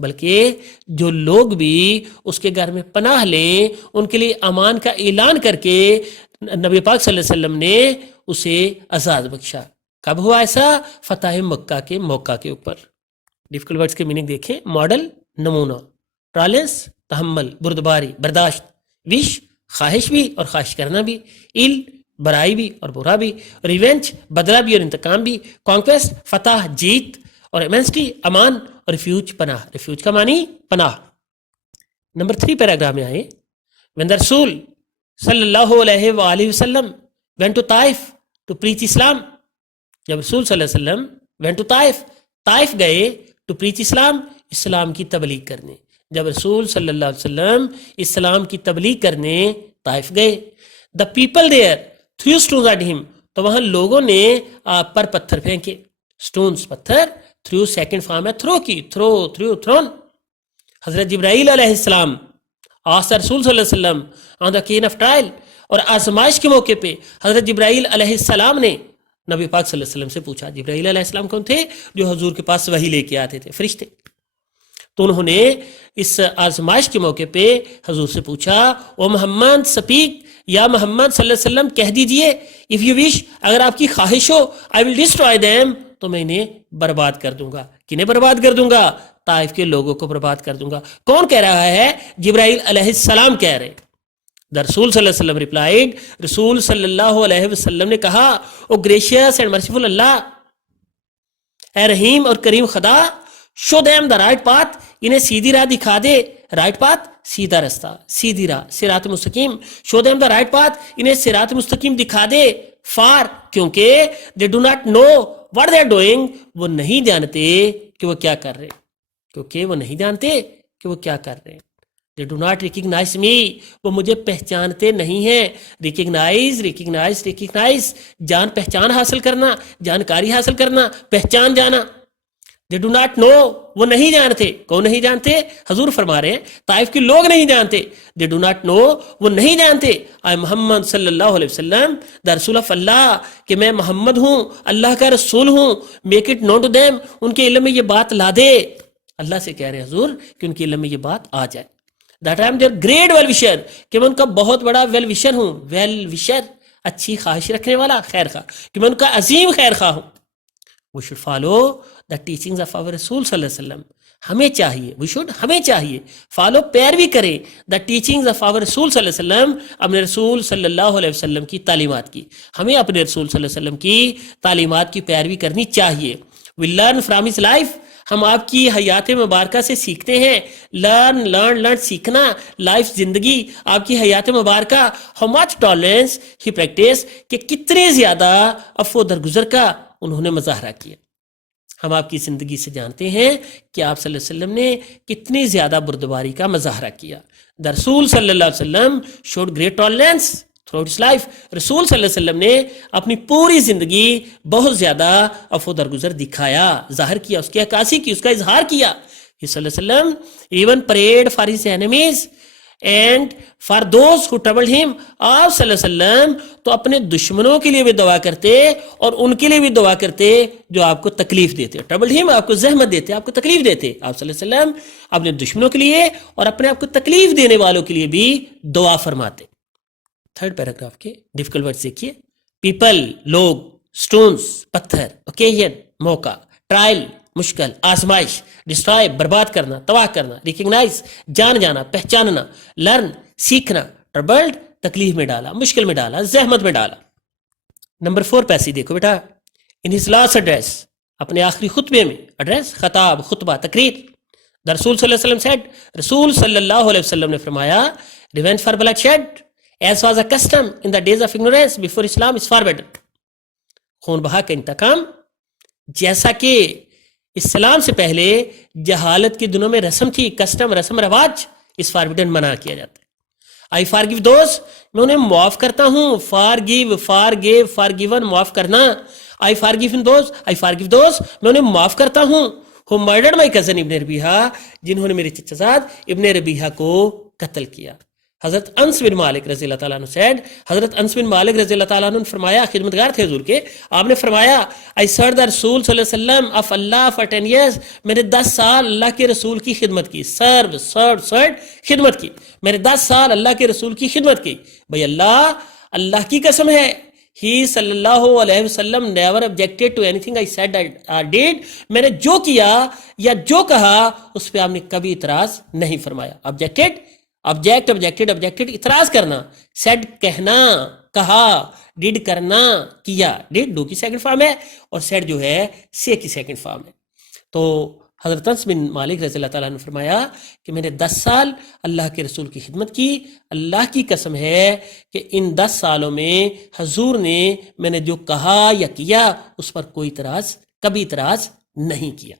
بلکہ جو لوگ بھی اس کے گھر میں پناہ لیں ان کے لیے امان کا اعلان کر کے نبی پاک صلی اللہ علیہ وسلم نے اسے آزاد بخشا۔ کب ہوا ایسا؟ فتح مکہ کے موقع کے اوپر۔ ڈیفیکلٹ ورڈز کے میننگ دیکھیں، ماڈل نمونہ، ٹالرنس تحمل، بردباری برداشت، وش خواہش بھی اور خواہش کرنا بھی، ایل برائی بھی اور برا بھی، ریونج بدلہ بھی اور انتقام بھی، کانکویسٹ فتح جیت، اور ایمنسٹی امان، اور ریفیوج پناہ۔ ریفیوج کا معنی پناہ۔ نمبر 3 پیراگراف میں آئے، when the رسول صلی اللہ علیہ وآلہ وسلم went to Taif to preach اسلام، جب رسول صلی اللہ علیہ وسلم went to طائف گئے to preach اسلام، اسلام کی تبلیغ کرنے۔ جب رسول صلی اللہ علیہ وسلم اسلام کی تبلیغ کرنے طائف گئے، the people there threw stones at him، تو وہاں لوگوں نے آپ پر پتھر پھینکے۔ stones پتھر، threw سیکنڈ فارم ہے throw کی، thrown۔ حضرت جبرائیل علیہ السلام آسا رسول صلی اللہ علیہ وسلم on the cane of trial، اور آزمائش کے موقع پہ حضرت جبرائیل علیہ السلام نے نبی پاک صلی اللہ علیہ وسلم سے پوچھا۔ جبرائیل علیہ السلام کون تھے؟ جو حضور کے پاس وحی لے کے آتے تھے، فرشتے۔ تو انہوں نے اس آزمائش کے موقع پہ حضور سے پوچھا، او محمد سپیک، یا محمد صلی اللہ علیہ وسلم کہہ دیجئے، if you wish، اگر آپ کی خواہش ہو، I will destroy them، تو میں انہیں برباد کر دوں گا۔ کنہیں برباد کر دوں گا؟ طائف کے لوگوں کو برباد کر دوں گا۔ کون کہہ رہا ہے؟ جبرائیل علیہ السلام کہہ رہے۔ The رسول صلی اللہ علیہ وسلم replied، رسول صلی اللہ علیہ وسلم نے کہا، او گریشیس اینڈ مرسیفل اللہ، اے رحیم اور کریم خدا، show them the right path، انہیں سیدھی راہ دکھا دے۔ رائٹ پاتھ سیدھا رستہ، سیدھی راہ، صراط مستقیم۔ show them the right path، انہیں صراط مستقیم دکھا دے۔ فار، کیونکہ they do not know what they are doing، وہ نہیں جانتے کہ وہ کیا کر رہے، کیونکہ وہ نہیں جانتے کہ وہ کیا کر رہے ہیں۔ they do not recognize me، وہ مجھے پہچانتے نہیں ہیں۔ recognize، جان پہچان حاصل کرنا، جانکاری حاصل کرنا، پہچان جانا۔ they do not know، وہ نہیں جانتے۔ کون نہیں جانتے؟ حضور فرما رہے ہیں طائف کے لوگ نہیں جانتے۔ they do not know، وہ نہیں جانتے، I محمد صلی اللہ علیہ وسلم the رسول of اللہ، کہ میں محمد ہوں، اللہ کا رسول ہوں۔ make it known to them، ان کے علم میں یہ بات لا دے۔ اللہ سے کہہ رہے ہیں حضور کہ ان کے علم میں یہ بات آ جائے۔ that I am their great well wisher، کہ میں ان کا بہت بڑا ویل وشر ہوں۔ ویل وشر، اچھی خواہش رکھنے والا، خیر خواہ، کہ میں ان کا عظیم خیر خواہ ہوں۔ we should follow the teachings of our رسول صلی اللہ علیہ وسلم، ہمیں چاہیے، ہمیں چاہیے فالو، پیروی کریں the teachings of our رسول صلی اللہ علیہ وسلم، اپنے رسول صلی اللہ علیہ وسلم کی تعلیمات کی۔ ہمیں اپنے رسول صلی اللہ علیہ وسلم کی تعلیمات کی پیروی کرنی چاہیے۔ we learn from his life، ہم آپ کی حیات مبارکہ سے سیکھتے ہیں۔ لرن سیکھنا، لائف زندگی، آپ کی حیات مبارکہ۔ how much tolerance he practiced، کہ کتنے زیادہ عفو درگزر کا انہوں نے مظاہرہ کیا۔ ہم آپ کی زندگی سے جانتے ہیں کہ آپ صلی اللہ علیہ وسلم نے کتنی زیادہ بردباری کا مظاہرہ کیا۔ the رسول صلی اللہ علیہ وسلم showed great tolerance throughout his life، رسول صلی اللہ علیہ وسلم نے اپنی پوری زندگی بہت زیادہ عفو درگزر دکھایا، ظاہر کیا، اس کی عکاسی کی، اس کا اظہار کیا۔ صلی اللہ علیہ وسلم even prayed for his enemies and for those who troubled him، آپ صلی اللہ علیہ وسلم تو اپنے دشمنوں کے لیے بھی دعا کرتے اور ان کے لیے بھی دعا کرتے جو آپ کو تکلیف دیتے۔ troubled him، آپ کو زحمت دیتے، آپ کو تکلیف دیتے۔ آپ صلی اللہ علیہ وسلم اپنے دشمنوں کے لیے اور اپنے آپ کو تکلیف دینے والوں کے لیے بھی دعا فرماتے۔ 3rd پیراگراف کے ڈیفیکلٹ ورڈز دیکھیے، پیپل لوگ، سٹونز پتھر، اوکیزن موقع، ٹرائل مشکل، آزمائش، ڈسٹرائے برباد کرنا، تباہ کرنا، ریکگنائز جان جانا، پہچاننا، لرن سیکھنا، ٹربلڈ تکلیف میں ڈالا، مشکل میں ڈالا، زحمت میں ڈالا۔ نمبر 4 پیسے دیکھو بیٹا، ان ہز لاسٹ ایڈریس، اپنے آخری خطبے میں، ایڈریس خطاب، خطبہ، تقریر، دا رسول صلی اللہ علیہ وسلم سیڈ، رسول صلی اللہ علیہ وسلم نے فرمایا، revenge for bloodshed as was a custom in the days of ignorance before Islam is forbidden, خون بہا کا انتقام جیسا کہ اسلام سے پہلے جہالت کے دنوں میں رسم تھی، کسٹم، رسم رواج، اس فاربڈن منع کیا جاتا ہے۔ آئی فار گیو دوز، میں انہیں معاف کرتا ہوں، forgive, forgive, forgiven معاف کرنا، I forgive those, I forgive those, میں انہیں معاف کرتا ہوں who murdered my cousin ابن ربیحہ، جنہوں نے میرے چچا زاد ابن ربیحہ کو قتل کیا۔ حضرت انس بن مالک رضی اللہ تعالیٰ عنہ said, حضرت انس بن مالک رضی اللہ تعالیٰ عنہ نے فرمایا، خدمتگار تھے حضور کے، آپ نے فرمایا I served the رسول صلی اللہ علیہ وسلم of Allah for 10 years، میں نے 10 سال اللہ کے رسول کی خدمت کی، served خدمت کی، میں نے 10 سال اللہ کے رسول کی خدمت کی. بھئی اللہ کی قسم ہے، He صلی اللہ علیہ وسلم never objected to anything I said or did، میں نے جو کیا یا جو کہا اس پہ آپ نے کبھی اعتراض نہیں فرمایا. objected اعتراض کرنا، said کہنا، کہا، did کرنا، کیا، did ڈو کی سیکنڈ فارم ہے اور said جو ہے say کی سیکنڈ فارم ہے. تو حضرت انس بن مالک رضی اللہ تعالیٰ نے فرمایا کہ میں نے 10 سال اللہ کے رسول کی خدمت کی، اللہ کی قسم ہے کہ ان 10 سالوں میں حضور نے میں نے جو کہا یا کیا اس پر کبھی اعتراض نہیں کیا.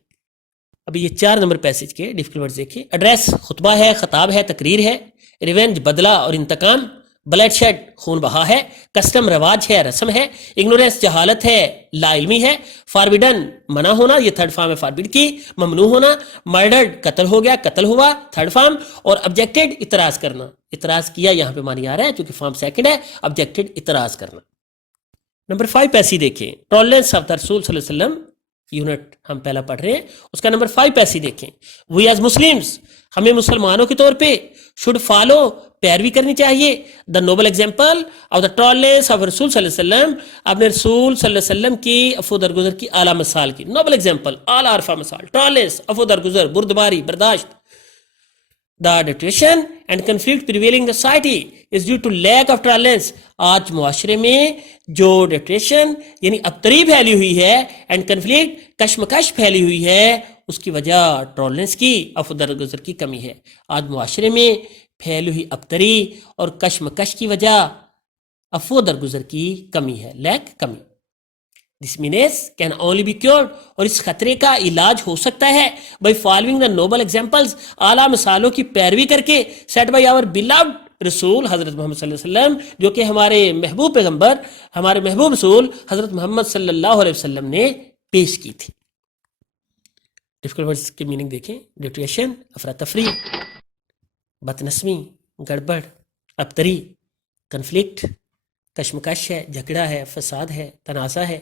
ابھی یہ 4 نمبر پیسج کے ڈیفیکلٹ ورڈز دیکھیں. ایڈریس خطبہ ہے، خطاب ہے، تقریر ہے. ریونج بدلہ اور انتقام. بلڈ شیڈ خون بہا ہے. کسٹم رواج ہے، رسم ہے. اگنورینس جہالت ہے، لا علمی ہے. فاربیڈن منع ہونا، یہ تھرڈ فارم ہے فاربیڈ کی. ممنوع ہونا. مرڈرڈ قتل ہو گیا، قتل ہوا، تھرڈ فارم. اور آبجیکٹڈ اعتراض کرنا، اعتراض کیا یہاں پہ مانی آ رہا ہے چونکہ فارم سیکنڈ ہے. آبجیکٹڈ اعتراض کرنا. نمبر 5 پیسی دیکھیں. ٹالرنس آف دا رسول صلی اللہ علیہ وسلم یونٹ ہم پہلا پڑھ رہے ہیں، اس کا نمبر 5 پیسی دیکھیں. وی ایز مسلمز، ہمیں مسلمانوں کے طور پہ شوڈ فالو، پیروی کرنی چاہیے. The noble example of the tolerance of رسول صلی اللہ علیہ وسلم، اپنے رسول صلی اللہ علیہ وسلم کی عفو درگزر کی اعلیٰ مثال کی. نوبل ایگزامپل، اعلیٰ عرفہ مثال. ٹالرنس، عفو درگزر، بردباری، برداشت. The deterioration and conflict prevailing in the society is due to lack of tolerance. آج معاشرے میں جو ڈیٹریشن یعنی ابتری پھیلی ہوئی ہے اینڈ کنفلکٹ، کشمکش پھیلی ہوئی ہے، اس کی وجہ ٹالرنس کی، عفو درگزر کی کمی ہے. آج معاشرے میں پھیلی ہوئی ابتری اور کشمکش کی وجہ عفو درگزر کی کمی ہے، لیک کمی. This menace can only be cured، اور اس خطرے کا علاج ہو سکتا ہے by following the noble examples، اعلیٰ مثالوں کی پیروی کر کے، set by our beloved رسول حضرت محمد صلی اللہ علیہ وسلم، جو کہ ہمارے محبوب پیغمبر، ہمارے محبوب رسول حضرت محمد صلی اللہ علیہ وسلم نے پیش کی تھی. ڈیفیکلٹ ورڈز کی میننگ دیکھیں. ڈیٹریشن، افراتفری، بدنسمی، گڑبڑ، ابتری. کنفلکٹ، کشمکش ہے، جھگڑا ہے، فساد ہے، تنازع ہے.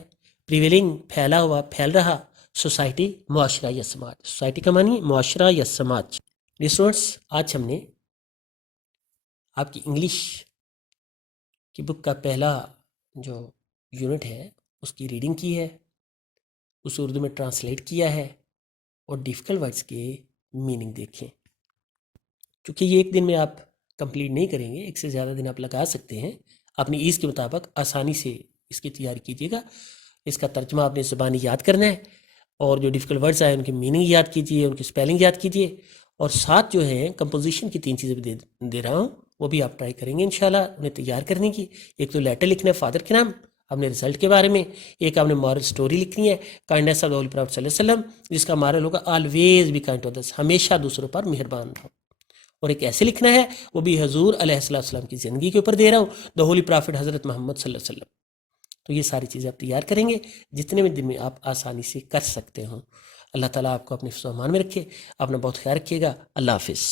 پریویلنگ، پھیلا ہوا، پھیل رہا. سوسائٹی، معاشرہ یا سماج. سوسائٹی کا معنی معاشرہ یا سماج. اسٹوڈنٹس، آج ہم نے آپ کی انگلش کی بک کا پہلا جو یونٹ ہے اس کی ریڈنگ کی ہے، اسے اردو میں ٹرانسلیٹ کیا ہے اور ڈیفیکلٹ ورڈز کے میننگ دیکھیں. چونکہ یہ ایک دن میں آپ کمپلیٹ نہیں کریں گے، ایک سے زیادہ دن آپ لگا سکتے ہیں. اپنی ایز کے مطابق آسانی سے اس کی تیاری کیجیے گا. اس کا ترجمہ آپ نے زبانی یاد کرنا ہے اور جو ڈیفیکلٹ ورڈز آئے ان کی میننگ یاد کیجیے، ان کی اسپیلنگ یاد کیجیے. اور ساتھ جو ہے کمپوزیشن کی 3 چیزیں بھی دے رہا ہوں، وہ بھی آپ ٹرائی کریں گے انشاءاللہ انہیں تیار کرنے کی. ایک تو لیٹر لکھنا ہے فادر کے نام اپنے رزلٹ کے بارے میں. ایک آپ نے مورل سٹوری لکھنی ہے، kindness of the holy prophet صلی اللہ علیہ وسلم، جس کا مورل ہوگا always be kind to others, ہمیشہ دوسروں پر مہربان رہو. اور ایک ایسے لکھنا ہے، وہ بھی حضور علیہ السلام کی زندگی کے اوپر دے رہا ہوں، دا ہولی پروفیٹ حضرت محمد صلی اللہ علیہ وسلم. تو یہ ساری چیزیں آپ تیار کریں گے جتنے بھی دن میں آپ آسانی سے کر سکتے ہوں. اللہ تعالیٰ آپ کو اپنے حفظ و امان میں رکھے. اپنا بہت خیال رکھیے گا. اللہ حافظ.